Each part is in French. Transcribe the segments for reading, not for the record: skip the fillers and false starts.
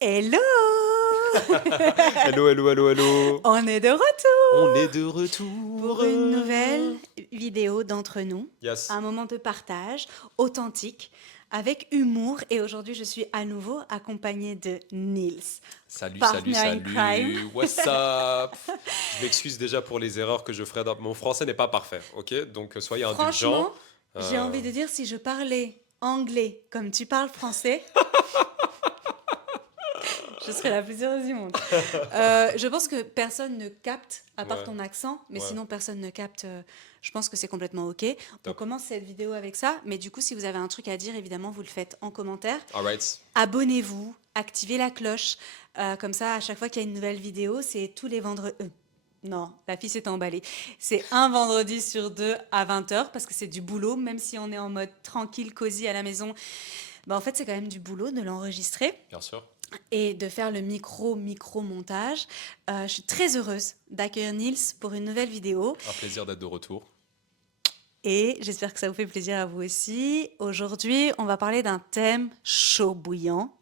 Hello! Hello, hello, hello, hello. On est de retour On est de pour retour. une nouvelle vidéo d'entre nous. Yes. Un moment de partage authentique, avec humour. Et aujourd'hui, je suis à nouveau accompagnée de Nils, Salut, salut, partner in crime. salut. What's up? Je m'excuse déjà pour les erreurs que je ferai. Mon français n'est pas parfait, ok? Donc soyez indulgents. Franchement, j'ai Euh, envie de dire, si je parlais anglais comme tu parles français, je serais la plus heureuse du monde. Je pense que personne ne capte, à part Ouais, ton accent, mais ouais, sinon personne ne capte. Je pense que c'est complètement OK. On top. commence cette vidéo avec ça, mais du coup, si vous avez un truc à dire, évidemment, vous le faites en commentaire. Alright. Abonnez-vous, activez la cloche. Comme ça, à chaque fois qu'il y a une nouvelle vidéo, c'est tous les vendredis. Non, la fille s'est emballée. C'est un vendredi sur deux à 20h parce que c'est du boulot, même si on est en mode tranquille, cosy à la maison. Bah, en fait, c'est quand même du boulot de l'enregistrer Bien sûr. et de faire le micro-montage. Je suis très heureuse d'accueillir Nils pour une nouvelle vidéo Un plaisir d'être de retour. et j'espère que ça vous fait plaisir à vous aussi. Aujourd'hui, on va parler d'un thème chaud bouillant,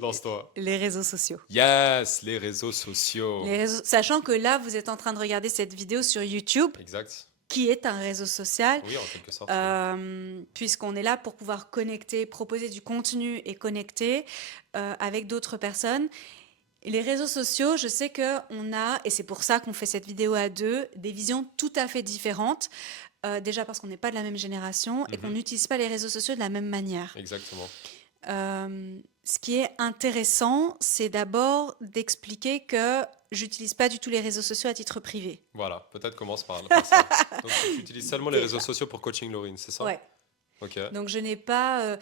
Lance-toi. les réseaux sociaux. Yes, les réseaux sociaux. Sachant que là, vous êtes en train de regarder cette vidéo sur YouTube, Exact. qui est un réseau social, Oui, en quelque sorte, oui. puisqu'on est là pour pouvoir connecter, proposer du contenu et connecter avec d'autres personnes. Et les réseaux sociaux, je sais qu'on a, et c'est pour ça qu'on fait cette vidéo à deux, des visions tout à fait différentes. Déjà parce qu'on n'est pas de la même génération et qu'on Mhm. n'utilise pas les réseaux sociaux de la même manière. Exactement. Ce qui est intéressant, c'est d'abord d'expliquer que j'utilise pas du tout les réseaux sociaux à titre privé. Voilà, peut-être commence par ça. Donc tu utilises seulement les réseaux Déjà. sociaux pour coaching Laurine, c'est ça? Ouais. Ok. Donc je n'ai pas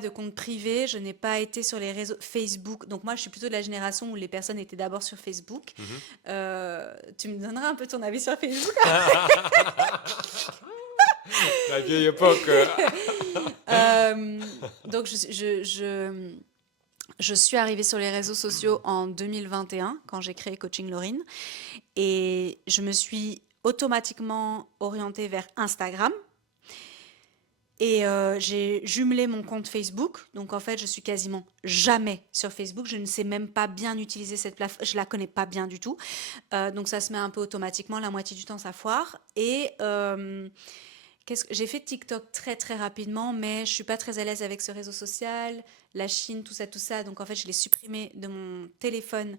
de compte privé, je n'ai pas été sur les réseaux Facebook. Donc moi, je suis plutôt de la génération où les personnes étaient d'abord sur Facebook. Mhm. Tu me donneras un peu ton avis sur Facebook? La vieille époque. Donc je suis arrivée sur les réseaux sociaux en 2021 quand j'ai créé Coaching Laurine et je me suis automatiquement orientée vers Instagram. Et j'ai jumelé mon compte Facebook. Donc, en fait, je suis quasiment jamais sur Facebook. Je ne sais même pas bien utiliser cette plateforme. Je la connais pas bien du tout. Donc, ça se met un peu automatiquement. La moitié du temps, ça foire. Et j'ai fait TikTok très très rapidement, mais je suis pas très à l'aise avec ce réseau social, la Chine, tout ça, tout ça. Donc en fait, je l'ai supprimé de mon téléphone.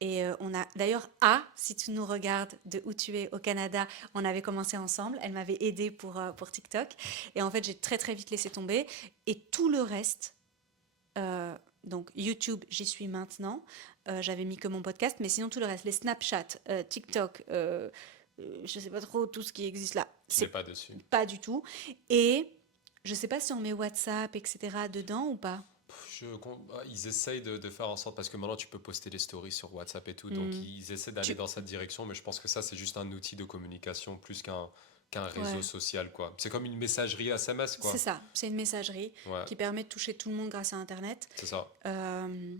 Et on a d'ailleurs si tu nous regardes de où tu es au Canada, on avait commencé ensemble. Elle m'avait aidé pour TikTok. Et en fait, j'ai très très vite laissé tomber. Et tout le reste, donc YouTube, j'y suis maintenant. J'avais mis que mon podcast, mais sinon tout le reste, les Snapchat, TikTok, je sais pas trop tout ce qui existe là, Tu n'es c'est pas dessus. pas du tout. Et je sais pas si on met WhatsApp, etc. dedans ou pas. Ils essayent de faire en sorte, parce que maintenant tu peux poster des stories sur WhatsApp et tout, donc Hmm. ils essaient d'aller Tu... dans cette direction, mais je pense que ça c'est juste un outil de communication plus qu'un réseau Ouais, social, quoi. C'est comme une messagerie SMS, c'est quoi. ça. C'est une messagerie Ouais, qui permet de toucher tout le monde grâce à Internet. c'est ça. Euh,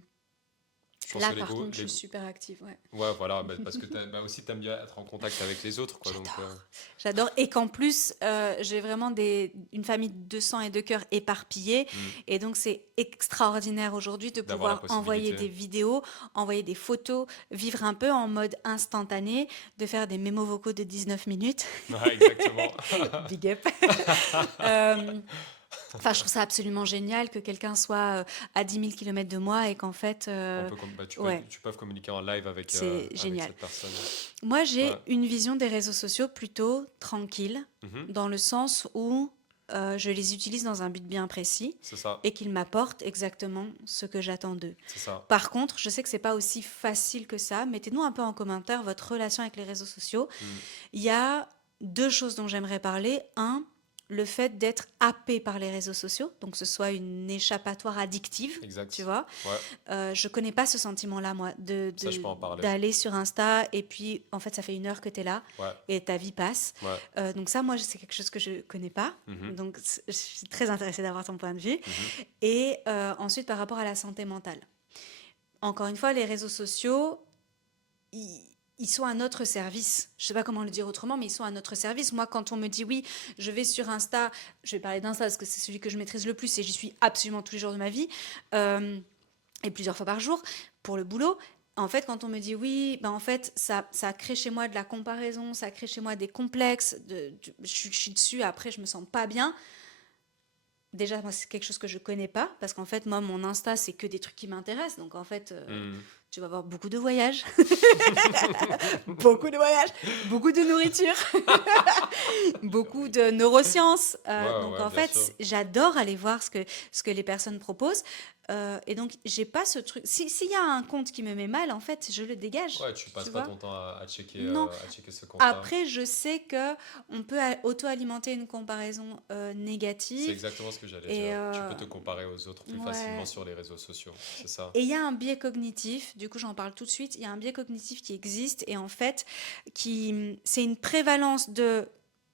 Je pense que Là, par contre, je suis super active. Ouais. Ouais, voilà, bah, parce que aussi t'aimes bien être en contact avec les autres, quoi, donc... J'adore. J'adore. Et qu'en plus, j'ai vraiment une famille de sang et de cœur éparpillée. hmm, Et donc, c'est extraordinaire aujourd'hui de d'avoir la pouvoir envoyer possibilité. des vidéos, envoyer des photos, vivre un peu en mode instantané, de faire des mémos vocaux de 19 minutes. Ouais, exactement. Big up. Euh, Enfin, je trouve ça absolument génial que quelqu'un soit à 10 000 kilomètres de moi et qu'en fait, ouais, Tu peux communiquer en live c'est avec génial. cette personne. Moi, Ouais. j'ai une vision des réseaux sociaux plutôt tranquille, Mhm. dans le sens où je les utilise dans un but bien précis C'est ça, et qu'ils m'apportent exactement ce que j'attends d'eux. c'est ça. Par contre, je sais que c'est pas aussi facile que ça. Mettez-nous un peu en commentaire votre relation avec les réseaux sociaux. Hmm. Il y a deux choses dont j'aimerais parler. Un, le fait d'être happé par les réseaux sociaux, donc que ce soit une échappatoire addictive, tu Exact. vois. Ouais, Je connais pas ce sentiment-là, moi, ça je peux en parler. d'aller sur Insta et puis, en fait, ça fait 1 heure que tu es là Ouais, et ta vie passe. ouais. Donc ça, moi, c'est quelque chose que je connais pas. Mhm, Donc, je suis très intéressée d'avoir ton point de vue. mhm. Et ensuite, par rapport à la santé mentale. Encore une fois, les réseaux sociaux, ils sont à notre service. Je sais pas comment le dire autrement, mais ils sont à notre service. Moi, quand on me dit oui, je vais sur Insta, je vais parler d'Insta parce que c'est celui que je maîtrise le plus et j'y suis absolument tous les jours de ma vie, euh, et plusieurs fois par jour pour le boulot. En fait, quand on me dit oui, ben en fait, ça crée chez moi de la comparaison, ça crée chez moi des complexes. Je suis dessus, après, je me sens pas bien. Déjà, moi, c'est quelque chose que je connais pas, parce qu'en fait, moi, mon Insta, c'est que des trucs qui m'intéressent. Donc, en fait, Hmm. tu vas voir beaucoup de voyages, beaucoup de voyages, beaucoup de nourriture, beaucoup de neurosciences. Ouais, Donc, ouais, en bien fait, sûr. j'adore aller voir ce que les personnes proposent. Et donc, j'ai pas ce truc. S'il y a un compte qui me met mal, en fait, je le dégage. Ouais, tu Tu passes pas vois? ton temps Non. à checker ce compte-là. Après, je sais que on peut auto-alimenter une comparaison C'est négative. exactement ce que j'allais Et dire. Tu peux te comparer aux autres plus facilement ouais. sur les réseaux sociaux. C'est ça. Et il y a un biais cognitif, du coup j'en parle tout de suite, il y a un biais cognitif qui existe et en fait, c'est une prévalence de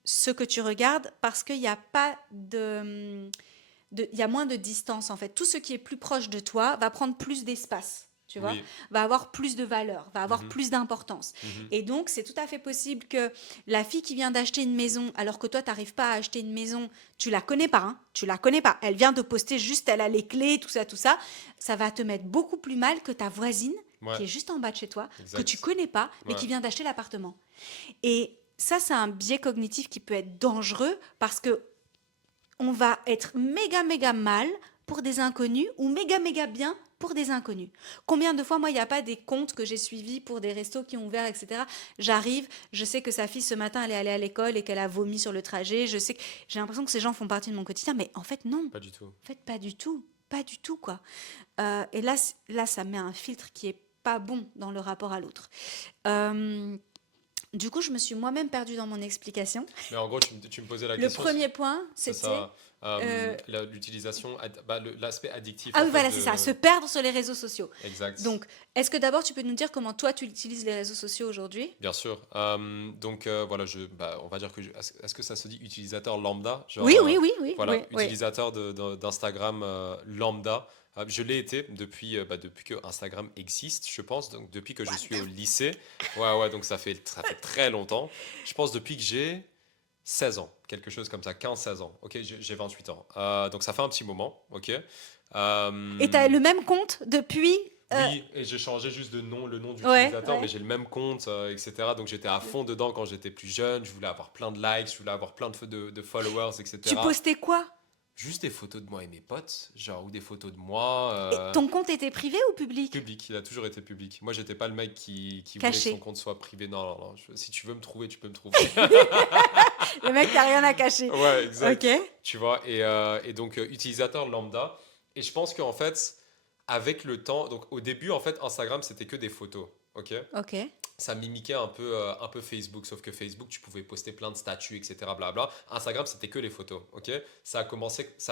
ce que tu regardes parce qu'il n'y a pas il y a moins de distance en fait. Tout ce qui est plus proche de toi va prendre plus d'espace, tu vois, Oui. va avoir plus de valeur, va avoir Mhm, plus d'importance. mhm. Et donc, c'est tout à fait possible que la fille qui vient d'acheter une maison, alors que toi, tu n'arrives pas à acheter une maison, tu la connais pas, hein, tu la connais pas. Elle vient de poster juste, elle a les clés, tout ça, tout ça. Ça va te mettre beaucoup plus mal que ta voisine Ouais, qui est juste en bas de chez toi, que tu exact. connais pas, mais Ouais. qui vient d'acheter l'appartement. Et ça, c'est un biais cognitif qui peut être dangereux parce que on va être méga méga mal pour des inconnus ou méga méga bien pour des inconnus. Combien de fois, moi, il n'y a pas des comptes que j'ai suivis pour des restos qui ont ouvert, etc. J'arrive, je sais que sa fille ce matin, elle est allée à l'école et qu'elle a vomi sur le trajet. Je sais que j'ai l'impression que ces gens font partie de mon quotidien, mais en fait, non. Pas du tout. En fait, pas du tout. Pas du tout, quoi. Et là, là, ça met un filtre qui est pas bon dans le rapport à l'autre. Euh, du coup, je me suis moi-même perdue dans mon explication. Mais en gros, tu me posais la Le question, premier point, c'est c'était ça, euh, l'utilisation, l'aspect addictif ah en oui, fait voilà, c'est ça, se de... perdre sur les réseaux sociaux. Exact. Donc, est-ce que d'abord tu peux nous dire comment toi tu utilises les réseaux sociaux aujourd'hui? Bien sûr. Donc voilà, on va dire que est-ce que ça se dit utilisateur lambda? Oui, Genre, oui, oui, oui, voilà, oui, oui. utilisateur d'Instagram lambda. Je l'ai été depuis que Instagram existe, je pense. Donc depuis que je suis au What? lycée. Ouais, ouais, donc ça fait très longtemps. Je pense depuis que j'ai 16 ans, quelque chose comme ça, 15 16 ans. Ok, j'ai 28 ans. Donc ça fait un petit moment. Ok. Et tu as Euh, le même compte depuis oui, et j'ai changé juste de nom, le nom ouais, d'utilisateur, mais ouais. j'ai le même compte, etc. Donc j'étais à fond dedans quand j'étais plus jeune. Je voulais avoir plein de likes, je voulais avoir plein de followers, Tu etc. postais quoi? Juste des photos de moi et mes potes, genre, ou des photos de moi. Et ton compte était privé ou public? Public, il a toujours été public. Moi, j'étais pas le mec qui voulait que son Caché. compte soit privé. Non, non, non. Si tu veux me trouver, tu peux me trouver. Le mec n'a rien à cacher. Ouais, Ok, exact. Tu vois, et donc utilisateur lambda. Et je pense qu'en fait, avec le temps, donc au début, en fait, Instagram, c'était que des photos. Ok? ok, Ça mimiquait un peu Facebook, sauf que Facebook, tu pouvais poster plein de statuts, etc. Blabla. Instagram, c'était que les photos. Ok? Ça a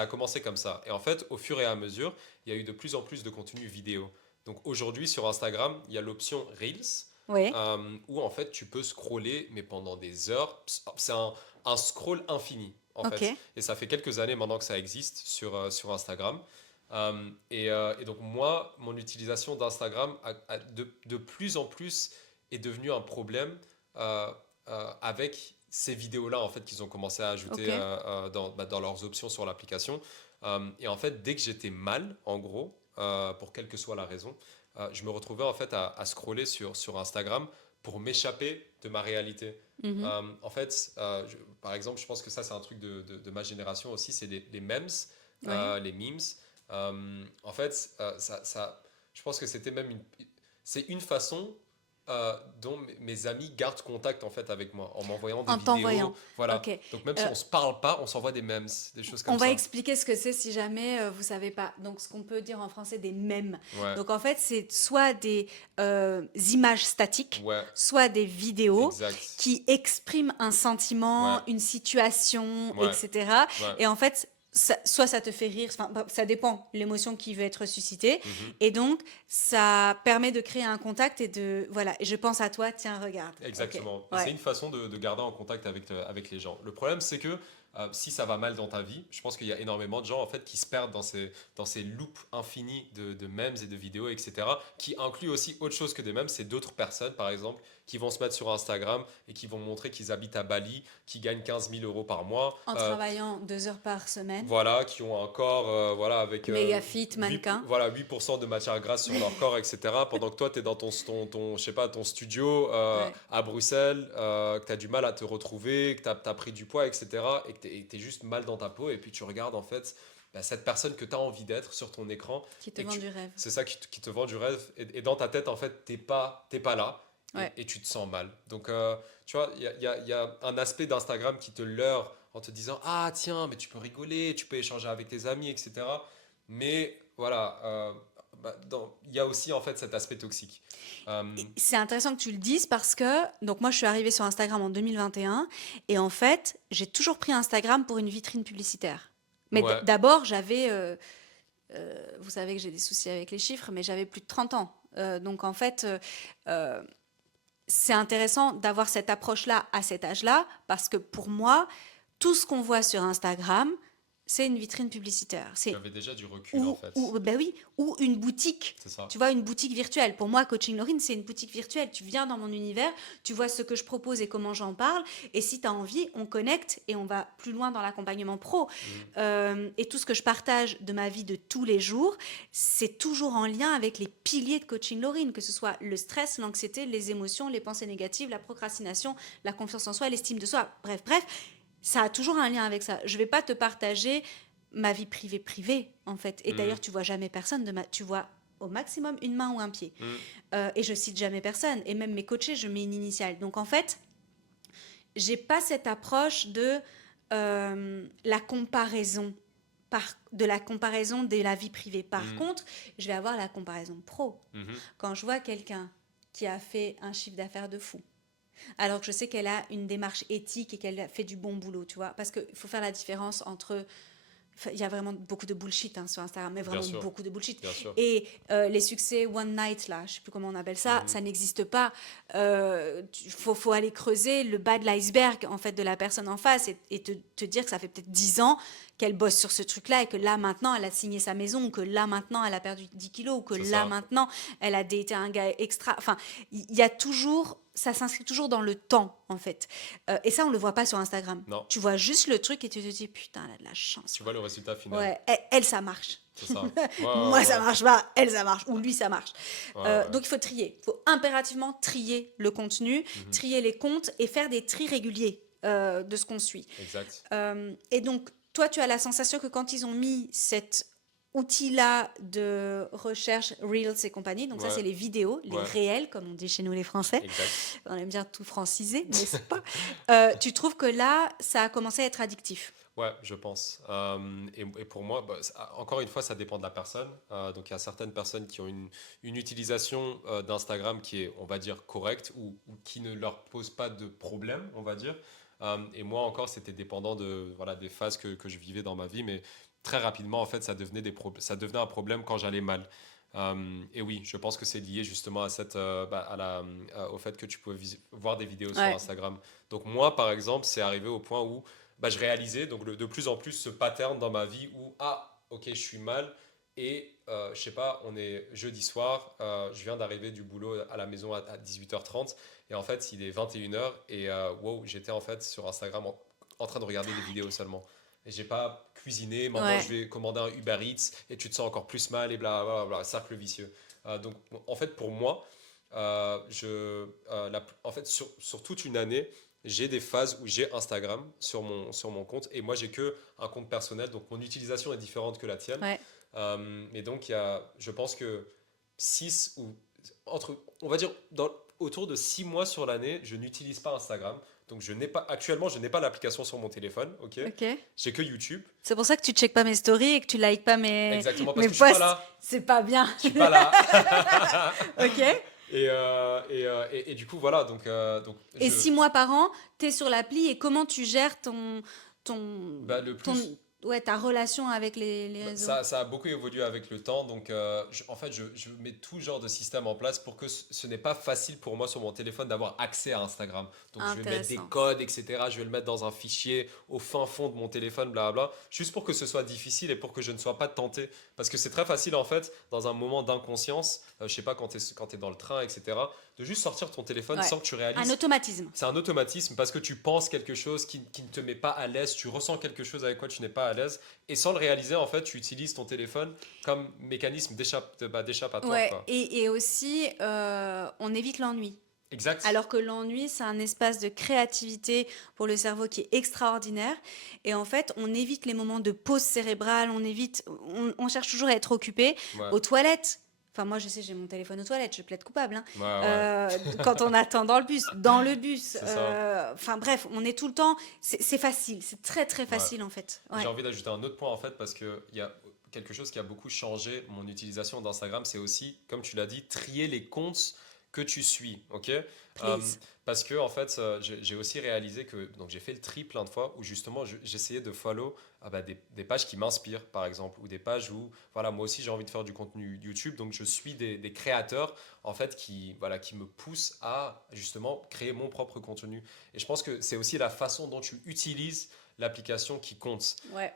commencé comme ça. Et en fait, au fur et à mesure, il y a eu de plus en plus de contenu vidéo. Donc aujourd'hui, sur Instagram, il y a l'option Reels, oui, où en fait, tu peux scroller, mais pendant des heures. C'est un scroll infini, en ok, fait. Et ça fait quelques années maintenant que ça existe sur Instagram. Et donc moi, mon utilisation d'Instagram de plus en plus est devenue un problème euh, avec ces vidéos-là en fait qu'ils ont commencé à ajouter ok, dans leurs options sur l'application. Et en fait, dès que j'étais mal, en gros, pour quelle que soit la raison, je me retrouvais en fait à scroller sur Instagram pour m'échapper de ma réalité. mhm, En fait, par exemple, je pense que ça c'est un truc de ma génération aussi, c'est les memes, oui, les memes. En fait, je pense que c'est une façon dont mes amis gardent contact en fait avec moi en m'envoyant des en vidéos. t'envoyant. Voilà. Ok. Donc même si Euh, on se parle pas, on s'envoie des memes, des choses On comme va ça. expliquer ce que c'est si jamais vous savez pas. Donc, ce qu'on peut dire en français des mèmes. Ouais, Donc, en fait, c'est soit des images statiques, ouais, soit des vidéos exact. qui expriment un Ouais, sentiment, une situation, ouais, etc. ouais. Et en fait, soit ça te fait rire, enfin, ça dépend l'émotion qui veut être suscitée. Mhm. Et donc, ça permet de créer un contact et de voilà. Et je pense à toi, tiens, regarde. Ok, Exactement. Et c'est ouais, une façon de garder en contact avec les gens. Le problème, c'est que si ça va mal dans ta vie, je pense qu'il y a énormément de gens en fait qui se perdent dans ces loops infinis de memes et de vidéos, etc. Qui incluent aussi autre chose que des memes, c'est d'autres personnes, par exemple, qui vont se mettre sur Instagram et qui vont montrer qu'ils habitent à Bali, qui gagnent 15 000 € par mois, En travaillant 2 heures par semaine. voilà, qui ont un corps voilà, avec Méga fit, mannequin. voilà, 8% de matière grasse sur leur corps, etc. Pendant que toi, tu es dans je sais pas, ton studio Ouais. à Bruxelles, que tu as du mal à te retrouver, que tu as pris du poids, etc. Et que tu es juste mal dans ta peau. Et puis tu regardes en fait cette personne que tu as envie d'être sur ton écran. Qui te Et que vend du rêve. c'est ça qui te vend du rêve. Et dans ta tête, en fait, t'es pas là. Ouais. Et tu te sens mal. Donc, tu vois, il y a un aspect d'Instagram qui te leurre en te disant, ah tiens, mais tu peux rigoler, tu peux échanger avec tes amis, etc. Mais voilà, il y a aussi en fait cet aspect toxique. Et c'est intéressant que tu le dises parce que, donc moi je suis arrivée sur Instagram en 2021 et en fait j'ai toujours pris Instagram pour une vitrine publicitaire. Mais Ouais, d'abord j'avais, vous savez que j'ai des soucis avec les chiffres, mais j'avais plus de 30 ans. Donc en fait, euh, c'est intéressant d'avoir cette approche-là à cet âge-là parce que pour moi, tout ce qu'on voit sur Instagram, c'est une vitrine publicitaire. tu C'est avais déjà du recul en fait. ben oui, ou une boutique. C'est ça. Tu vois, une boutique virtuelle. Pour moi, Coaching Laurine, c'est une boutique virtuelle. Tu viens dans mon univers, tu vois ce que je propose et comment j'en parle. Et si tu as envie, on connecte et on va plus loin dans l'accompagnement pro. Et tout ce que je partage de ma vie de tous les jours, c'est toujours en lien avec les piliers de Coaching Laurine, que ce soit le stress, l'anxiété, les émotions, les pensées négatives, la procrastination, la confiance en soi, l'estime de soi. Bref, bref, ça a toujours un lien avec ça. Je vais pas te partager ma vie privée, en fait. Et d'ailleurs, tu vois jamais personne tu vois au maximum une main ou un pied. Et je cite jamais personne. Et même mes coachés, je mets une initiale. Donc en fait, j'ai pas cette approche de la comparaison de la comparaison de la vie privée. Par contre, je vais avoir la comparaison pro. Quand je vois quelqu'un qui a fait un chiffre d'affaires de fou, alors que je sais qu'elle a une démarche éthique et qu'elle fait du bon boulot, tu vois, parce qu'il faut faire la différence entre... Il y a vraiment beaucoup de bullshit sur Instagram, mais vraiment beaucoup de bullshit. Et les succès one night, là, je ne sais plus comment on appelle ça, ça n'existe pas. Faut aller creuser le bas de l'iceberg, en fait, de la personne en face et te dire que ça fait peut-être 10 ans qu'elle bosse sur ce truc-là et que là, maintenant, elle a signé sa maison, ou que là, maintenant, elle a perdu 10 kilos, ou que là, maintenant, elle a daté un gars extra. Enfin, il y a toujours... Ça s'inscrit toujours dans le temps, en fait. Et ça, on ne le voit pas sur Instagram. Non. Tu vois juste le truc et tu te dis, putain, elle a de la chance. Tu vois le résultat final. Ouais, elle, ça marche. C'est ça. Moi, ça marche pas. Elle, ça marche. Ou lui, ça marche. Donc, il faut trier. Il faut impérativement trier le contenu, trier les comptes et faire des tris réguliers de ce qu'on suit. Exact. Et donc, toi, tu as la sensation que quand ils ont mis cet outil-là de recherche Reels et compagnie, donc ça, c'est les vidéos, les réels, comme on dit chez nous les Français. Exact. On aime bien tout franciser, n'est-ce pas? Tu trouves que là, ça a commencé à être addictif? Ouais, je pense. Et pour moi, encore une fois, ça dépend de la personne. Donc, il y a certaines personnes qui ont une utilisation d'Instagram qui est, on va dire, correcte ou qui ne leur pose pas de problème, on va dire. Et moi, encore, c'était dépendant des phases que je vivais dans ma vie. Mais très rapidement, en fait, ça devenait un problème quand j'allais mal. Et oui, je pense que c'est lié justement au fait que tu pouvais voir des vidéos sur Instagram. Donc, moi, par exemple, c'est arrivé au point où je réalisais donc de plus en plus ce pattern dans ma vie où ok, je suis mal et je sais pas, on est jeudi soir, je viens d'arriver du boulot à la maison à 18h30 et en fait il est 21h et wow, j'étais en fait sur Instagram en train de regarder des vidéos seulement et j'ai pas cuisiné. Maintenant je vais commander un Uber Eats et tu te sens encore plus mal et blablabla, cercle vicieux. Donc en fait pour moi en fait sur toute une année j'ai des phases où j'ai Instagram sur mon compte et moi j'ai que un compte personnel, donc mon utilisation est différente que la tienne. Et donc je pense que 6 ou on va dire autour de 6 mois sur l'année, je n'utilise pas Instagram. Donc actuellement je n'ai pas l'application sur mon téléphone, ok. J'ai que YouTube. C'est pour ça que tu checkes pas mes stories et que tu likes pas mes Exactement, parce mes que je suis pas posts. là. C'est pas bien. Je suis pas là. Ok. Et du coup, voilà. Donc, et 6 mois par an, tu es sur l'appli et comment tu gères le ouais, ta relation avec les Bah, réseaux. ça a beaucoup évolué avec le temps, donc en fait, je mets tout genre de système en place pour que ce n'est pas facile pour moi sur mon téléphone d'avoir accès à Instagram. Donc je vais mettre des Intéressant. codes, etc. Je vais le mettre dans un fichier au fin fond de mon téléphone, blablabla, juste pour que ce soit difficile et pour que je ne sois pas tenté. Parce que c'est très facile en fait, dans un moment d'inconscience, je sais pas, quand tu es dans le train, etc., de juste sortir ton téléphone Ouais. sans que tu Un réalises. automatisme. C'est un automatisme parce que tu penses quelque chose qui ne te met pas à l'aise, tu ressens quelque chose avec quoi tu n'es pas à l'aise, et sans le réaliser, en fait, tu utilises ton téléphone comme mécanisme d'échappatoire, Ouais, quoi. et aussi, on évite l'ennui. Exact. Alors que l'ennui, c'est un espace de créativité pour le cerveau qui est extraordinaire. Et en fait, on évite les moments de pause cérébrale, on cherche toujours à être occupé Ouais, aux toilettes. Enfin, moi, je sais, j'ai mon téléphone aux toilettes, je plaide coupable, hein. ouais, ouais. Quand on attend dans le bus. C'est ça. Enfin, bref, on est tout le temps. C'est facile, c'est très, très Ouais. facile, en fait. J'ai Ouais. envie d'ajouter un autre point, en fait, parce qu'il y a quelque chose qui a beaucoup changé mon utilisation d'Instagram, c'est aussi, comme tu l'as dit, trier les comptes que tu suis, ok? Please. Parce que, en fait, j'ai aussi réalisé que, donc j'ai fait le tri plein de fois où justement j'essayais de follow des pages qui m'inspirent, par exemple, ou des pages où, voilà, moi aussi j'ai envie de faire du contenu YouTube, donc je suis des créateurs, en fait, voilà, qui me poussent à justement créer mon propre contenu. Et je pense que c'est aussi la façon dont tu utilises l'application qui compte. Ouais.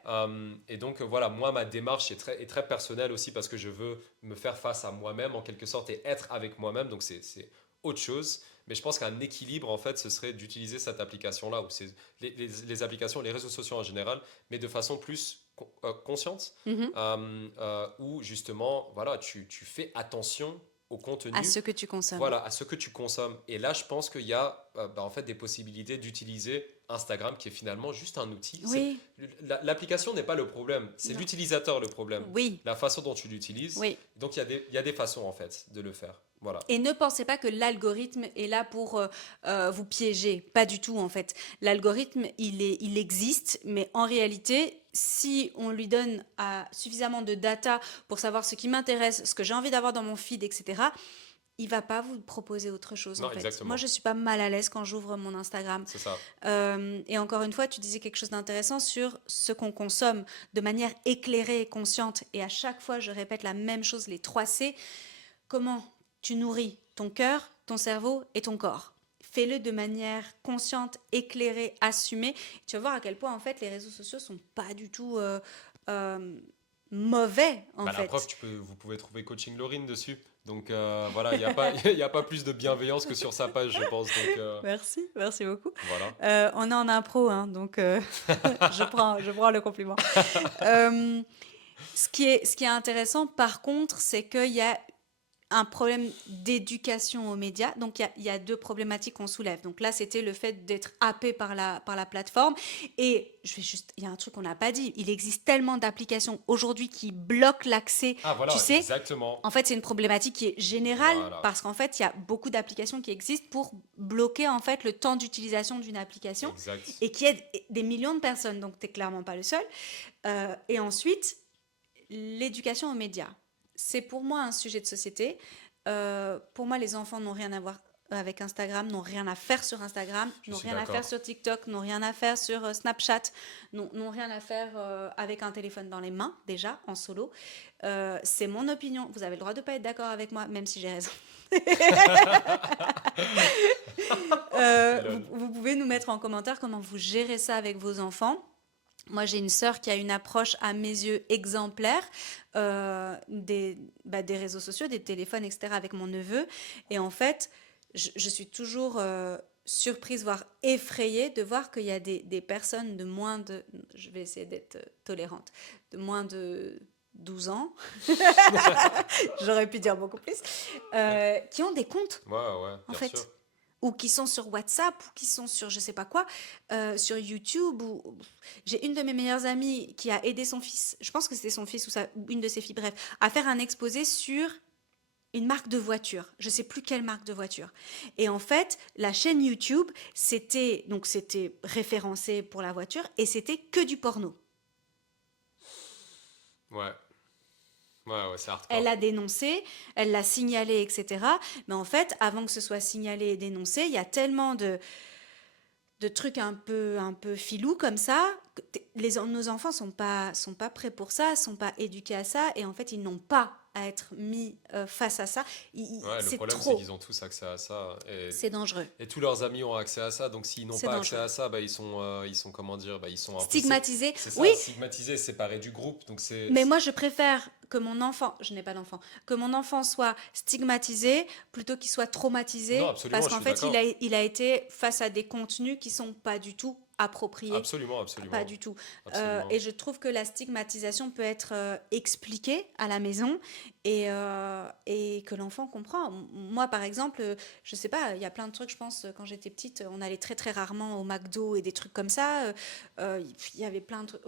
Et donc, voilà, moi, ma démarche est très personnelle aussi parce que je veux me faire face à moi-même en quelque sorte et être avec moi-même. Donc, c'est autre chose. Mais je pense qu'un équilibre, en fait, ce serait d'utiliser cette application-là, ou les applications, les réseaux sociaux en général, mais de façon plus consciente, Mhm. où justement, voilà, tu fais attention au À contenu, ce que tu consommes. voilà, à ce que tu consommes. Et là, je pense qu'il y a en fait des possibilités d'utiliser Instagram, qui est finalement juste un outil. Oui. L'application n'est pas le problème, c'est Non. l'utilisateur le problème. Oui. La façon dont tu l'utilises. Oui. Donc, il y a des façons en fait de le faire. Voilà. Et ne pensez pas que l'algorithme est là pour vous piéger. Pas du tout, en fait. L'algorithme, il existe, mais en réalité, si on lui donne suffisamment de data pour savoir ce qui m'intéresse, ce que j'ai envie d'avoir dans mon feed, etc., il va pas vous proposer autre chose, en Non, fait. Moi, exactement. je suis pas mal à l'aise quand j'ouvre mon Instagram. C'est ça. Et encore une fois, tu disais quelque chose d'intéressant sur ce qu'on consomme de manière éclairée et consciente. Et à chaque fois, je répète la même chose, les 3 C. Comment tu nourris ton cœur, ton cerveau et ton corps. Fais-le de manière consciente, éclairée, assumée. Tu vas voir à quel point en fait les réseaux sociaux sont pas du tout euh, mauvais en Bah, la preuve, fait. vous pouvez trouver Coaching Laurine dessus. Donc voilà, il n'y a pas, il y a pas plus de bienveillance que sur sa page, je pense. Donc Merci, merci beaucoup. voilà. On est en impro, hein, donc je prends le compliment. Euh, ce qui est intéressant, par contre, c'est qu'il y a un problème d'éducation aux médias. Donc, il y a 2 problématiques qu'on soulève. Donc là, c'était le fait d'être happé par la plateforme. Et il y a un truc qu'on n'a pas dit. Il existe tellement d'applications aujourd'hui qui bloquent l'accès. Ah Tu voilà, sais, exactement. en fait, c'est une problématique qui est générale Voilà, parce qu'en fait, il y a beaucoup d'applications qui existent pour bloquer en fait le temps d'utilisation d'une application exact. et qui aident des millions de personnes. Donc, tu n'es clairement pas le seul. Et ensuite, l'éducation aux médias. C'est pour moi un sujet de société. Pour moi, les enfants n'ont rien à voir avec Instagram, n'ont rien à faire sur Instagram, Je n'ont suis rien à faire d'accord. sur TikTok, n'ont rien à faire sur Snapchat, n'ont rien à faire avec un téléphone dans les mains, déjà, en solo. C'est mon opinion. Vous avez le droit de ne pas être d'accord avec moi, même si j'ai raison. Vous, Lol. vous pouvez nous mettre en commentaire comment vous gérez ça avec vos enfants. Moi, j'ai une sœur qui a une approche à mes yeux exemplaire des réseaux sociaux, des téléphones, etc. avec mon neveu. Et en fait, je suis toujours surprise, voire effrayée de voir qu'il y a des personnes de moins de, je vais essayer d'être tolérante, de moins de 12 ans, j'aurais pu dire beaucoup plus, qui ont des comptes, Ouais, ouais, en bien sûr. fait, ou qui sont sur WhatsApp, ou qui sont sur je sais pas quoi, sur YouTube. J'ai une de mes meilleures amies qui a aidé son fils, je pense que c'était son fils ou une de ses filles, bref, à faire un exposé sur une marque de voiture. Je sais plus quelle marque de voiture. Et en fait, la chaîne YouTube, c'était référencé pour la voiture et c'était que du porno. Ouais, ouais, ouais, c'est Elle hardcore. l'a dénoncé, elle l'a signalé, etc. Mais en fait, avant que ce soit signalé et dénoncé, il y a tellement de trucs un peu filous comme ça nos enfants sont pas prêts pour ça, sont pas éduqués à ça, et en fait, ils n'ont pas à être mis face à ça. Ouais, le C'est problème, c'est trop, qu'ils ont tous accès à ça. c'est dangereux, Et tous leurs amis ont accès à ça. Donc, s'ils n'ont c'est pas accès dangereux. à ça, bah, ils sont, comment dire, bah, ils sont un peu. Stigmatiser, C'est oui, ça, stigmatisés, séparés du groupe. Donc, mais moi, je préfère que mon enfant, je n'ai pas d'enfant, que mon enfant soit stigmatisé plutôt qu'il soit Non, traumatisé absolument, parce je qu'en suis fait, d'accord. il a été face à des contenus qui sont pas du tout appropriés, Absolument, pas absolument. du tout. Absolument. Et je trouve que la stigmatisation peut être expliquée à la maison et que l'enfant comprend. Moi, par exemple, je sais pas, il y a plein de trucs, je pense, quand j'étais petite, on allait très très rarement au McDo et des trucs comme ça. Il y avait plein de trucs.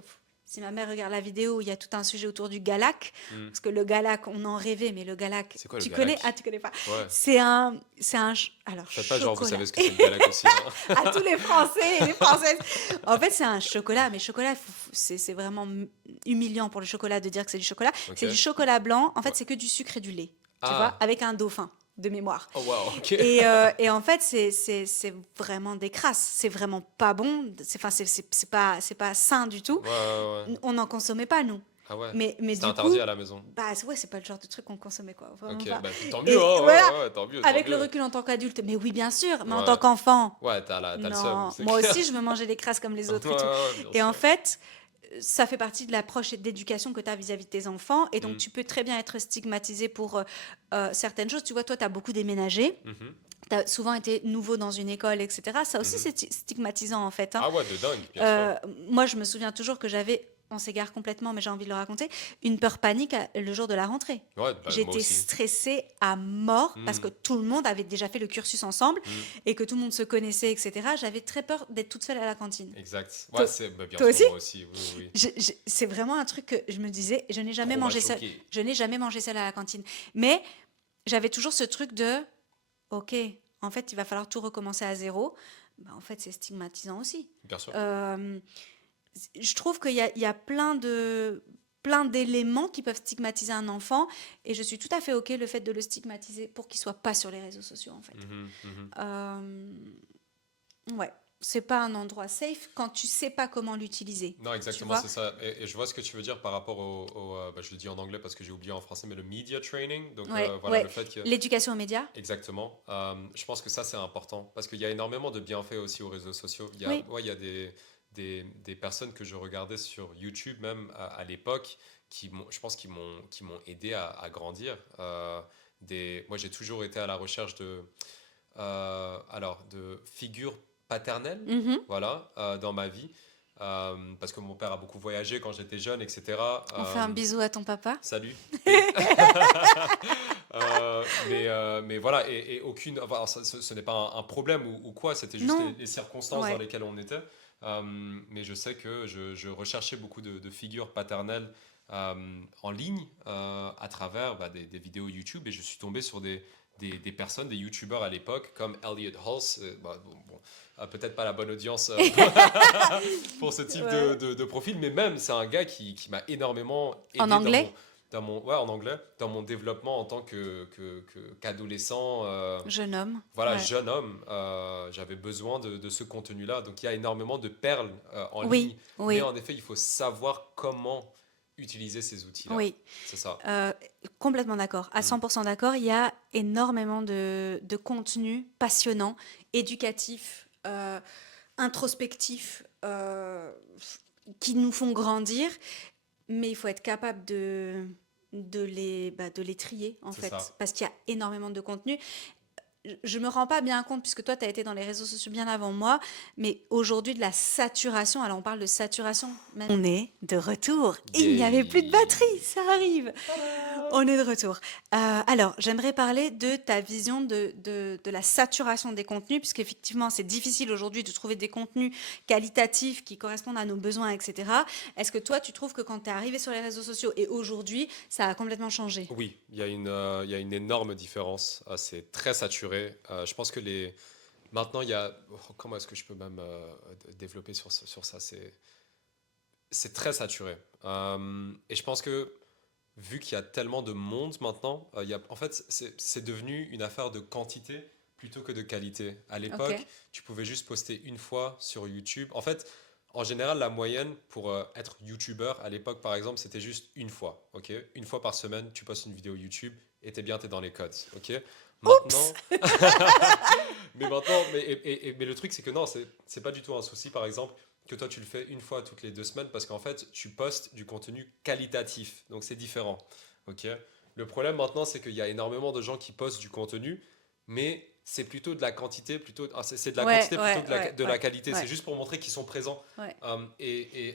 Si ma mère regarde la vidéo, il y a tout un sujet autour du Galac, Hmm. parce que le Galac, on en rêvait, mais le Galac, C'est quoi le tu connais? Ah, Galac? tu connais pas. Ouais. Alors Faites pas genre, vous chocolat. savez ce que c'est le Galac aussi, hein. À tous les Français et les Françaises. En fait, c'est un chocolat, mais chocolat, c'est vraiment humiliant pour le chocolat de dire que c'est du chocolat. Ok. C'est du chocolat blanc. En fait, Ouais. c'est que du sucre et du lait, tu vois, Ah. avec un dauphin de mémoire. Oh, wow, ok. Et en fait, c'est vraiment des crasses. C'est vraiment pas bon. Enfin, c'est pas sain du tout. Ouais, ouais, ouais. On n'en consommait pas, nous. Ah ouais. Mais C'était du interdit coup, à la maison. bah ouais, c'est pas le genre de truc qu'on consommait, quoi. Vraiment Ok, pas. bah tant mieux, Et hein, voilà, ouais, ouais, tant mieux, tant avec le mieux. recul en tant qu'adulte, mais oui, bien sûr, mais en tant Ouais. qu'enfant, Ouais, t'as le seum, non. c'est Moi clair. aussi, je me mangeais des crasses comme les Ouais, autres et tout. ouais, bien Et en sûr. fait, ça fait partie de l'approche et de l'éducation que tu as vis-à-vis de tes enfants. Et donc, Hmm. tu peux très bien être stigmatisé pour certaines choses. Tu vois, toi, tu as beaucoup déménagé. Mhm. Tu as souvent été nouveau dans une école, etc. Ça aussi, Mhm. c'est stigmatisant, en fait, hein. Ah ouais, de dingue, bien sûr. Euh, Moi, je me souviens toujours que j'avais, on s'égare complètement, mais j'ai envie de le raconter, une peur panique le jour de la rentrée. Ouais, bah, moi J'étais aussi. stressée à mort parce que Hmm. tout le monde avait déjà fait le cursus ensemble Hmm. et que tout le monde se connaissait, etc. J'avais très peur d'être toute seule à la cantine. Exact. Ouais, Toi, c'est bah, bien toi sûr, aussi? moi aussi, oui, oui, oui. C'est vraiment un truc que je me disais, je n'ai jamais Trop m'a mangé seule. choqué. Je n'ai jamais mangé seule à la cantine. Mais j'avais toujours ce truc de, ok, en fait, il va falloir tout recommencer à zéro. Bah, en fait, c'est stigmatisant aussi. Bien sûr. Euh, je trouve il y a plein d'éléments qui peuvent stigmatiser un enfant et je suis tout à fait ok le fait de le stigmatiser pour qu'il soit pas sur les réseaux sociaux en fait. Mhm, mhm. Euh, ouais, c'est pas un endroit safe quand tu sais pas comment l'utiliser, Non, tu exactement, vois. c'est ça. Et je vois ce que tu veux dire par rapport bah, je le dis en anglais parce que j'ai oublié en français, mais le media training. Donc Ouais, voilà, ouais. le fait que. L'éducation aux médias. Exactement. Je pense que ça, c'est important parce qu'il y a énormément de bienfaits aussi aux réseaux sociaux. Oui, Il y a des personnes que je regardais sur YouTube, même à l'époque, je pense, qui m'ont aidé à grandir. Moi, j'ai toujours été à la recherche de figures paternelles, mhm. voilà, dans ma vie. Parce que mon père a beaucoup voyagé quand j'étais jeune, etc. On fait un bisou à ton papa. Salut. Mais voilà, et aucune. Enfin, ce n'est pas un problème ou quoi, c'était juste Non, les circonstances dans ouais, lesquelles on était. Mais je sais que je recherchais beaucoup de figures paternelles en ligne à travers bah, des vidéos YouTube et je suis tombé sur des personnes, des YouTubeurs à l'époque comme Elliot Hulse. Bah, bon, peut-être pas la bonne audience pour ce type ouais. de profil, mais même c'est un gars qui m'a énormément En aidé anglais, ouais, en anglais, dans mon développement en tant qu'adolescent, jeune homme. voilà, Ouais. jeune homme, j'avais besoin de ce contenu-là. Donc il y a énormément de perles en ligne, Oui, mais oui, en effet, il faut savoir comment utiliser ces outils-là. oui. C'est ça. Euh, Complètement d'accord, à Mm. 100% d'accord. Il y a énormément de contenus passionnants, éducatifs, introspectifs, qui nous font grandir, mais il faut être capable de les trier, en C'est fait, ça. parce qu'il y a énormément de contenu. Je me rends pas bien compte, puisque toi, tu as été dans les réseaux sociaux bien avant moi, mais aujourd'hui, de la saturation, alors on parle de saturation, même. On est de retour. Il n'y avait plus de batterie, Yay! ça arrive. On est de retour. Alors, j'aimerais parler de ta vision de la saturation des contenus, puisqu'effectivement, c'est difficile aujourd'hui de trouver des contenus qualitatifs qui correspondent à nos besoins, etc. Est-ce que toi, tu trouves que quand tu es arrivé sur les réseaux sociaux et aujourd'hui, ça a complètement changé? Oui, il y a une énorme différence. C'est très saturé. Je pense que maintenant, il y a. Comment est-ce que je peux même développer sur ça? C'est très saturé. Et je pense que vu qu'il y a tellement de monde maintenant, en fait, c'est devenu une affaire de quantité plutôt que de qualité. À Ok. l'époque, tu pouvais juste poster une fois sur YouTube. En fait, En général, la moyenne pour être youtubeur à l'époque, par exemple, c'était juste une fois. Ok, une fois par semaine, tu postes une vidéo YouTube et t'es bien, t'es dans les codes. Ok, Oups! maintenant, mais maintenant, mais le truc, c'est que non, c'est pas du tout un souci, par exemple, que toi tu le fais une fois toutes les 2 semaines parce qu'en fait, tu postes du contenu qualitatif. Donc c'est différent. Ok. Le problème maintenant, c'est qu'il y a énormément de gens qui postent du contenu, mais c'est plutôt de la quantité, plutôt, c'est de la Ouais, quantité plutôt ouais, que ouais, de la ouais, qualité. C'est ouais, juste pour montrer qu'ils sont présents. ouais. Et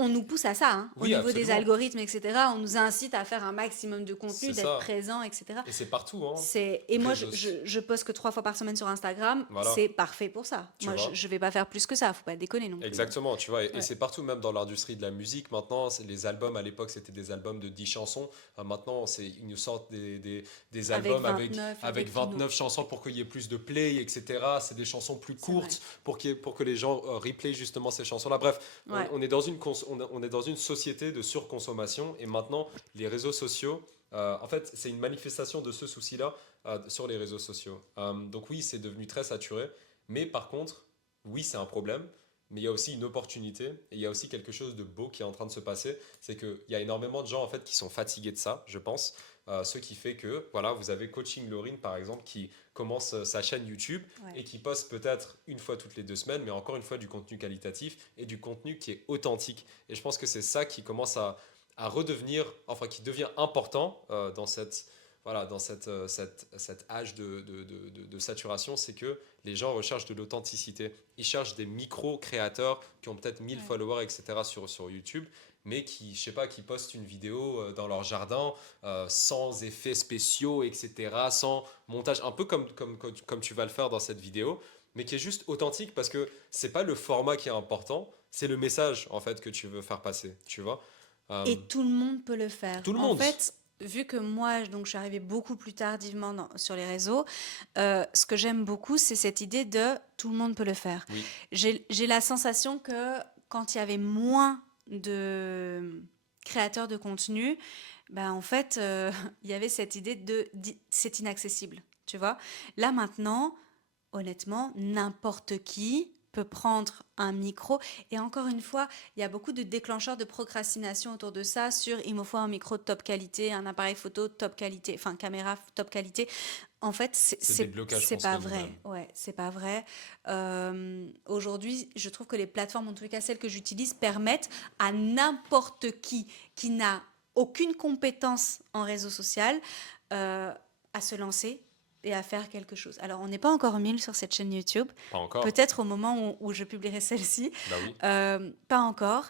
On nous pousse à ça, hein. Au oui, niveau des absolument. algorithmes, etc. On nous incite à faire un maximum de contenu, C'est d'être ça. présent, etc. Et c'est partout, hein. Et moi, Réseaux, je poste que 3 fois par semaine sur Instagram. voilà, C'est parfait pour ça. tu Moi, vois. je vais pas faire plus que ça. Faut pas déconner non plus, hein. Exactement, tu vois, et Ouais. c'est partout, même dans l'industrie de la musique. Maintenant, les albums à l'époque, c'était des albums de 10 chansons. Maintenant, ils nous sortent des Avec albums 29, avec avec une autre. 29 chansons pour qu'il y ait plus de play, etc. C'est des chansons plus C'est vrai. courtes pour que les gens replay justement ces chansons-là. Bref, Ouais. on est dans on est dans une société de surconsommation et maintenant, les réseaux sociaux, en fait, c'est une manifestation de ce souci-là sur les réseaux sociaux. Donc oui, c'est devenu très saturé, mais par contre, oui, c'est un problème. Mais il y a aussi une opportunité et il y a aussi quelque chose de beau qui est en train de se passer. C'est qu'il y a énormément de gens en fait qui sont fatigués de ça, je pense. Ce qui fait que, voilà, vous avez Coaching Laurine par exemple qui commence sa chaîne YouTube Ouais. et qui poste peut-être une fois toutes les 2 semaines, mais encore une fois du contenu qualitatif et du contenu qui est authentique. Et je pense que c'est ça qui commence à redevenir, enfin qui devient important dans voilà, dans cet âge de saturation, c'est que les gens recherchent de l'authenticité. Ils cherchent des micro-créateurs qui ont peut-être 1000 Ouais. followers, etc. sur YouTube, mais qui, je sais pas, qui postent une vidéo dans leur jardin sans effets spéciaux, etc., sans montage, un peu comme tu vas le faire dans cette vidéo, mais qui est juste authentique parce que c'est pas le format qui est important, c'est le message en fait que tu veux faire passer, tu vois. Euh, Et tout le monde peut le faire. tout le En monde. fait, vu que moi, donc, je suis arrivée beaucoup plus tardivement sur les réseaux, ce que j'aime beaucoup, c'est cette idée de tout le monde peut le faire. Oui, J'ai la sensation que quand il y avait moins de créateurs de contenu, ben en fait, il y avait cette idée c'est inaccessible, tu vois. Là maintenant, honnêtement, n'importe qui peut prendre un micro. Et encore une fois, il y a beaucoup de déclencheurs de procrastination autour de ça sur il me faut un micro de top qualité, un appareil photo de top qualité, enfin caméra top qualité. En fait, c'est des blocages c'est qu'on se pas met vrai. nous-mêmes. Ouais, c'est pas vrai. Aujourd'hui, je trouve que les plateformes, en tout cas celles que j'utilise, permettent à n'importe qui n'a aucune compétence en réseau social euh, à se lancer et à faire quelque chose. Alors, on n'est pas encore 1000 sur cette chaîne YouTube. Pas encore. Peut-être au moment où je publierai celle-ci. Bah oui. Pas encore.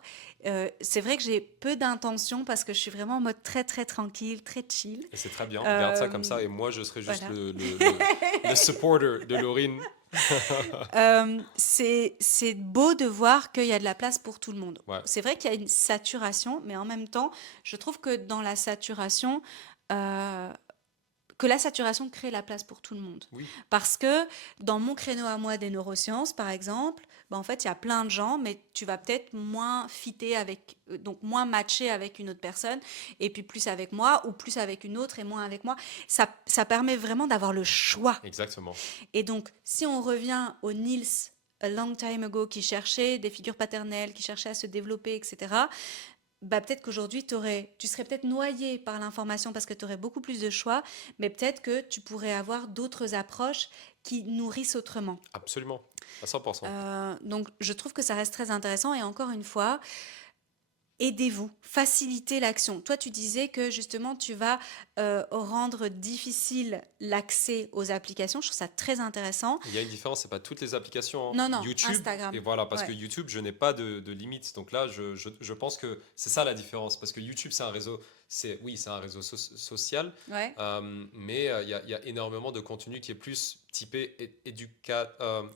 C'est vrai que j'ai peu d'intention parce que je suis vraiment en mode très, très tranquille, très chill. Et c'est très bien. Garde ça comme Euh, ça et moi je serai juste voilà. le supporter de Laurine. C'est beau de voir qu'il y a de la place pour tout le monde. Ouais, C'est vrai qu'il y a une saturation, mais en même temps, je trouve que dans la saturation, euh, que la saturation crée la place pour tout le monde. oui, Parce que dans mon créneau à moi des neurosciences, par exemple, ben en fait, il y a plein de gens, mais tu vas peut-être moins fitter avec, donc moins matcher avec une autre personne, et puis plus avec moi, ou plus avec une autre et moins avec moi. Ça permet vraiment d'avoir le choix. exactement. Et donc, si on revient au Niels a long time ago qui cherchait des figures paternelles, qui cherchait à se développer, etc., bah, peut-être qu'aujourd'hui, tu serais peut-être noyé par l'information parce que tu aurais beaucoup plus de choix, mais peut-être que tu pourrais avoir d'autres approches qui nourrissent autrement. Absolument. À 100%. Donc, je trouve que ça reste très intéressant. Et encore une fois, aidez-vous, facilitez l'action. Toi, tu disais que justement, tu vas rendre difficile l'accès aux applications. Je trouve ça très intéressant. Il y a une différence, c'est pas toutes les applications, hein. Non, non, YouTube, et Instagram. voilà, parce que Ouais. YouTube, je n'ai pas de limite. Donc là, je pense que c'est ça la différence. Parce que YouTube, c'est un réseau, oui, c'est un réseau social, Ouais. mais il y a énormément de contenu qui est plus typé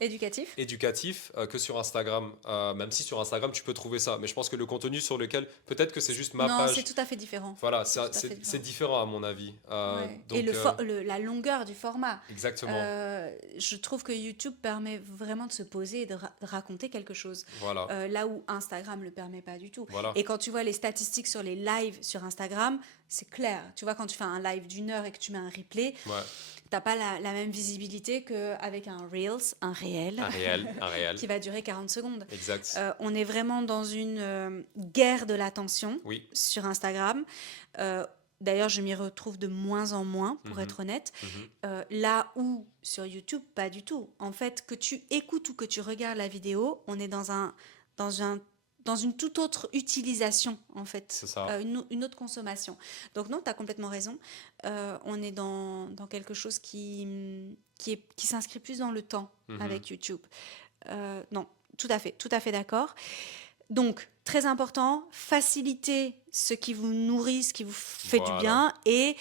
Éducatif. éducatif que sur Instagram. Même si sur Instagram, tu peux trouver ça. Mais je pense que le contenu sur lequel, peut-être que c'est juste ma Non, c'est page. tout à fait différent. Voilà, C'est tout à fait c'est différent. différent à mon avis. Ouais. Et Donc, la longueur du format. exactement. Je trouve que YouTube permet vraiment de se poser et de raconter quelque chose. Voilà. Là où Instagram ne le permet pas du tout. Voilà. Et quand tu vois les statistiques sur les lives sur Instagram, Instagram, c'est clair. Tu vois, quand tu fais un live d'1 heure et que tu mets un replay, Ouais. t'as pas la même visibilité qu'avec un Reels, un réel, Un réel. qui va durer 40 secondes. Exact. On est vraiment dans une guerre de l'attention Oui. sur Instagram. Euh, D'ailleurs, je m'y retrouve de moins en moins, pour Mhm. être honnête. Mhm. Là où sur YouTube, pas du tout. En fait, que tu écoutes ou que tu regardes la vidéo, on est dans un, dans une toute autre utilisation, en fait, C'est ça. une autre consommation. Donc non, tu as complètement raison. On est dans quelque chose qui s'inscrit plus dans le temps Mhm. avec YouTube. Non, tout à fait d'accord. Donc, très important, facilitez ce qui vous nourrit, ce qui vous fait du Voilà. bien et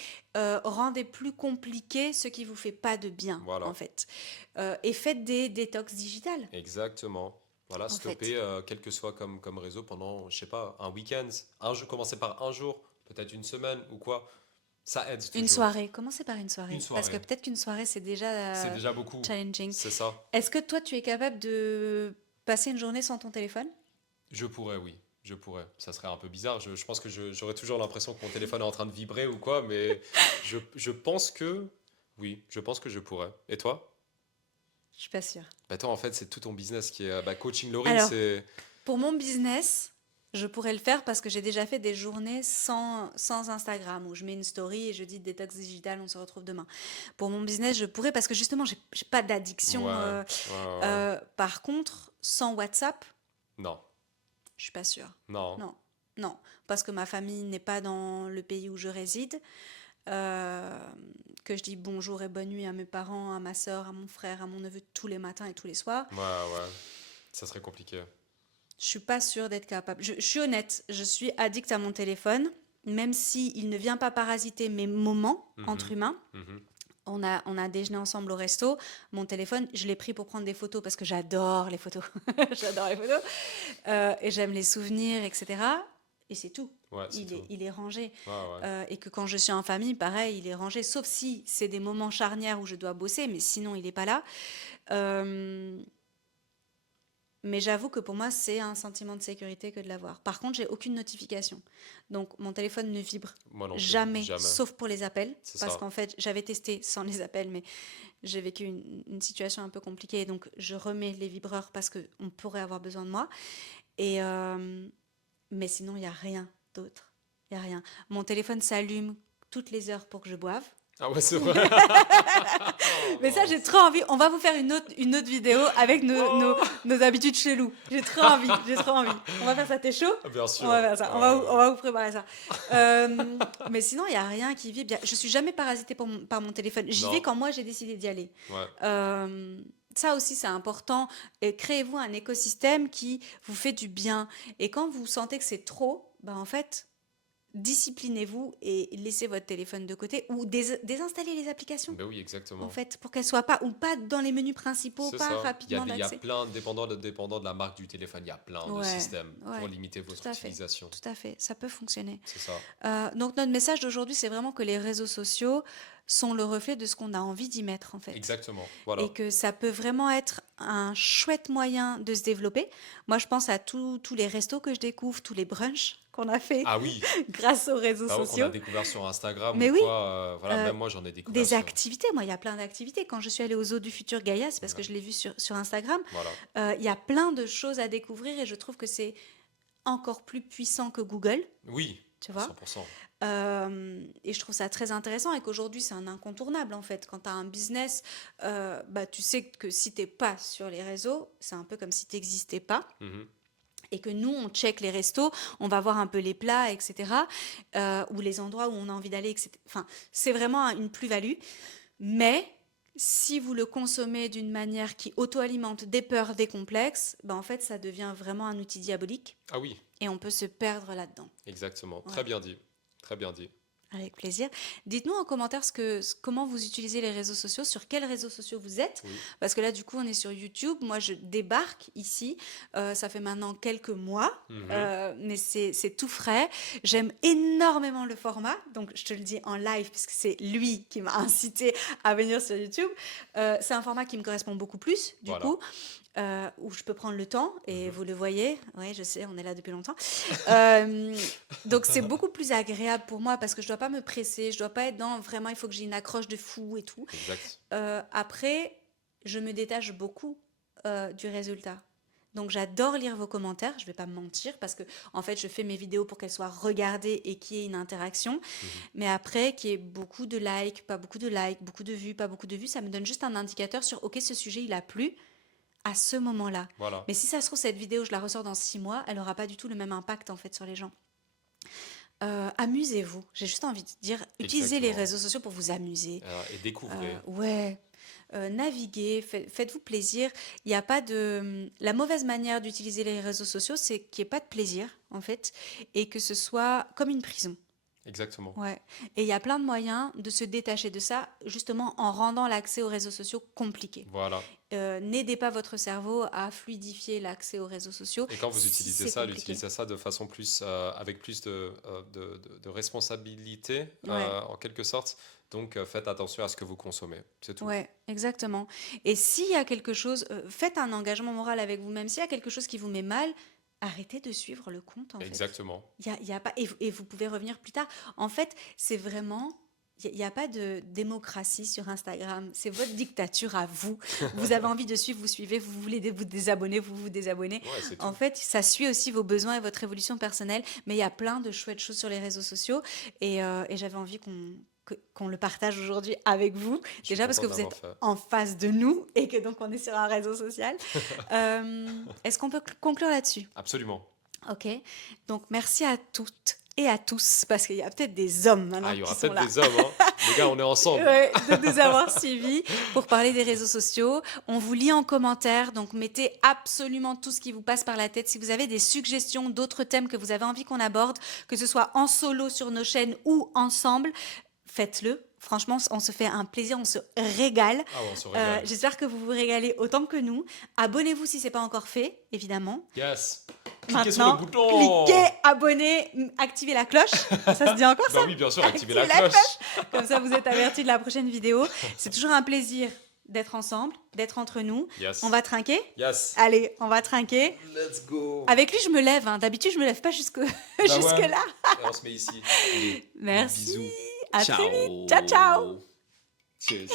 rendez plus compliqué ce qui vous fait pas de bien, en Voilà. fait. Et faites des détox digitales, Exactement. Voilà, en fait. stopper quel que soit comme réseau pendant, je sais pas, un week-end. Un jour, commencer par un jour, peut-être une semaine ou quoi. Ça aide Une toujours. soirée, commencez par une Une soirée. Parce que soirée. peut-être qu'une soirée, c'est déjà C'est déjà beaucoup. challenging. C'est ça. Est-ce que toi, tu es capable de passer une journée sans ton téléphone? Je pourrais, oui. Je pourrais. Ça serait un peu bizarre. Je pense que j'aurais toujours l'impression que mon téléphone est en train de vibrer ou quoi, mais je pense que oui, je pense que je pourrais. Et toi? Je suis pas sûre. Bah toi, en fait, c'est tout ton business qui est coaching Laurine, Alors, c'est pour mon business, je pourrais le faire parce que j'ai déjà fait des journées sans Instagram où je mets une story et je dis détox digital, on se retrouve demain. Pour mon business, je pourrais parce que justement, j'ai pas d'addiction. ouais, ouais, ouais. Par contre, sans WhatsApp, Non, je suis pas sûre. non. Non, non, parce que ma famille n'est pas dans le pays où je réside. euh, que je dis bonjour et bonne nuit à mes parents, à ma soeur, à mon frère, à mon neveu tous les matins et tous les soirs. Ouais, ouais. Ça serait compliqué. Je suis pas sûre d'être capable. Je suis honnête, je suis addict à mon téléphone, même si il ne vient pas parasiter mes moments entre Mhm, humains. mhm. On a déjeuné ensemble au resto. Mon téléphone, je l'ai pris pour prendre des photos parce que j'adore les photos. J'adore les photos. Et j'aime les souvenirs, etc. Et c'est tout. Ouais, c'est tout. Il est rangé. Ouais, ouais. Et que quand je suis en famille, pareil, il est rangé. Sauf si c'est des moments charnières où je dois bosser, mais sinon, il n'est pas là. Euh, mais j'avoue que pour moi, c'est un sentiment de sécurité que de l'avoir. Par contre, j'ai aucune notification. Donc, mon téléphone ne vibre Moi non plus, jamais, jamais. sauf pour les appels. C'est Parce ça. qu'en fait, j'avais testé sans les appels, mais j'ai vécu une situation un peu compliquée. Donc, je remets les vibreurs parce qu'on pourrait avoir besoin de moi. Et, mais sinon, il n'y a rien d'autre. Il n'y a rien. Mon téléphone s'allume toutes les heures pour que je boive. Ah ouais, c'est vrai. Oh Mais ça, j'ai mince. trop envie. On va vous faire une autre vidéo avec Oh. nos habitudes chelou. J'ai trop envie, j'ai trop envie. On va faire ça, t'es chaud? Ah, bien On va sûr. faire ça, on va vous préparer ça. Mais sinon, il n'y a rien qui vibre. Je suis jamais parasitée par mon téléphone. J'y vais Non. quand moi j'ai décidé d'y aller. Ouais. Euh, Ça aussi, c'est important. Et créez-vous un écosystème qui vous fait du bien. Et quand vous sentez que c'est trop, ben en fait, disciplinez-vous et laissez votre téléphone de côté ou désinstallez les applications Ben oui, en exactement. fait, pour qu'elle soit pas, ou pas dans les menus principaux, C'est pas ça. rapidement Il y a d'accès. plein, dépendant de la marque du téléphone, il y a plein de Ouais, systèmes pour ouais, limiter votre tout à fait, utilisation. tout à fait, ça peut fonctionner. C'est ça. Donc notre message d'aujourd'hui, c'est vraiment que les réseaux sociaux sont le reflet de ce qu'on a envie d'y mettre en fait. Exactement. Voilà. Et que ça peut vraiment être un chouette moyen de se développer. Moi, je pense à tous les restos que je découvre, tous les brunchs qu'on a fait Ah oui. grâce aux réseaux Bah ouais, qu'on a sociaux. découvert sur Instagram ou Mais oui, quoi. Voilà, euh, même moi j'en ai découvert des sur. activités, moi, il y a plein d'activités. Quand je suis allée au zoo du futur Gaïa, c'est parce que Ouais. je l'ai vu sur Instagram. Voilà. Il y a plein de choses à découvrir et je trouve que c'est encore plus puissant que Google, Oui, tu à vois. 100%. Et je trouve ça très intéressant et qu'aujourd'hui c'est un incontournable en fait. Quand tu as un business, bah, tu sais que si t'es pas sur les réseaux, c'est un peu comme si tu n'existais pas. Mhm. Et que nous, on check les restos, on va voir un peu les plats, etc. Ou les endroits où on a envie d'aller, etc. Enfin, c'est vraiment une plus-value. Mais si vous le consommez d'une manière qui auto-alimente des peurs, des complexes, ben en fait, ça devient vraiment un outil diabolique Ah oui, et on peut se perdre là-dedans. exactement. Très Ouais, bien dit. Très bien dit. avec plaisir. Dites-nous en commentaire comment vous utilisez les réseaux sociaux, sur quels réseaux sociaux vous êtes. Oui. Parce que là, du coup, on est sur YouTube. Moi, je débarque ici. Ça fait maintenant quelques mois, Mhm. mais c'est tout frais. J'aime énormément le format. Donc, je te le dis en live, puisque c'est lui qui m'a incité à venir sur YouTube. C'est un format qui me correspond beaucoup plus, du Voilà. coup. où je peux prendre le temps, et Mhm. vous le voyez, oui, je sais, on est là depuis longtemps. Euh, donc c'est beaucoup plus agréable pour moi parce que je dois pas me presser, je dois pas être dans vraiment, il faut que j'ai une accroche de fou et tout. Exact. Après, je me détache beaucoup du résultat. Donc j'adore lire vos commentaires, je vais pas me mentir parce que en fait je fais mes vidéos pour qu'elles soient regardées et qu'il y ait une interaction. Mhm. Mais après qu'il y ait beaucoup de likes, pas beaucoup de likes, beaucoup de vues, pas beaucoup de vues, ça me donne juste un indicateur sur ok ce sujet il a plu à ce moment-là. Voilà. Mais si ça se trouve cette vidéo je la ressors dans 6 mois, elle aura pas du tout le même impact en fait sur les gens. Amusez-vous. J'ai juste envie de dire, utilisez les Exactement. réseaux sociaux pour vous amuser. Et découvrez. Ouais, naviguez, faites-vous plaisir. Il n'y a pas de... La mauvaise manière d'utiliser les réseaux sociaux, c'est qu'il n'y ait pas de plaisir, en fait, et que ce soit comme une prison. Exactement. Ouais. Et il y a plein de moyens de se détacher de ça, justement en rendant l'accès aux réseaux sociaux compliqué. Voilà. N'aidez pas votre cerveau à fluidifier l'accès aux réseaux sociaux Et quand vous si utilisez c'est ça, compliqué. utilisez ça de façon plus, avec plus de responsabilité, Ouais. en quelque sorte. Donc, faites attention à ce que vous consommez. C'est tout. Ouais, exactement. Et s'il y a quelque chose, faites un engagement moral avec vous-même. S'il y a quelque chose qui vous met mal, arrêtez de suivre le compte, en fait. Exactement. Il y a pas, et vous pouvez revenir plus tard. En fait, c'est vraiment, il y a pas de démocratie sur Instagram. C'est votre dictature à vous. Vous avez envie de suivre, vous suivez. Vous voulez vous désabonner, vous vous désabonnez. Ouais, c'est En tout. fait, ça suit aussi vos besoins et votre évolution personnelle. Mais il y a plein de chouettes choses sur les réseaux sociaux. Et j'avais envie qu'on le partage aujourd'hui avec vous. Je suis Déjà parce content que de vous l'avoir êtes fait. en face de nous et que donc on est sur un réseau social. Est-ce qu'on peut conclure là-dessus? Absolument. Ok. Donc merci à toutes et à tous, parce qu'il y a peut-être des hommes Ah, maintenant il y qui aura sont peut-être là. des hommes, hein. Les gars, on est ensemble. Ouais, de nous avoir suivis pour parler des réseaux sociaux. On vous lit en commentaire, donc mettez absolument tout ce qui vous passe par la tête. Si vous avez des suggestions d'autres thèmes que vous avez envie qu'on aborde, que ce soit en solo sur nos chaînes ou ensemble, faites-le. Franchement, on se fait un plaisir, on se régale. Ah, ouais, on se régale. J'espère que vous vous régalez autant que nous. Abonnez-vous si ce n'est pas encore fait, évidemment. Yes. Cliquez sur le Maintenant, bouton. cliquez, abonnez, activez la cloche. Ça se dit encore Bah ça? oui, bien sûr, activez la Activez la cloche. Comme ça, vous êtes avertis de la prochaine vidéo. C'est toujours un plaisir d'être ensemble, d'être entre nous. Yes. On va trinquer? Yes. Allez, on va trinquer. Let's go. Avec lui, je me lève. Hein. D'habitude, je me lève pas Bah jusque ouais. là. Et on se met ici. Allez, Merci. bisous. À très vite. Ciao, ciao. Cheers.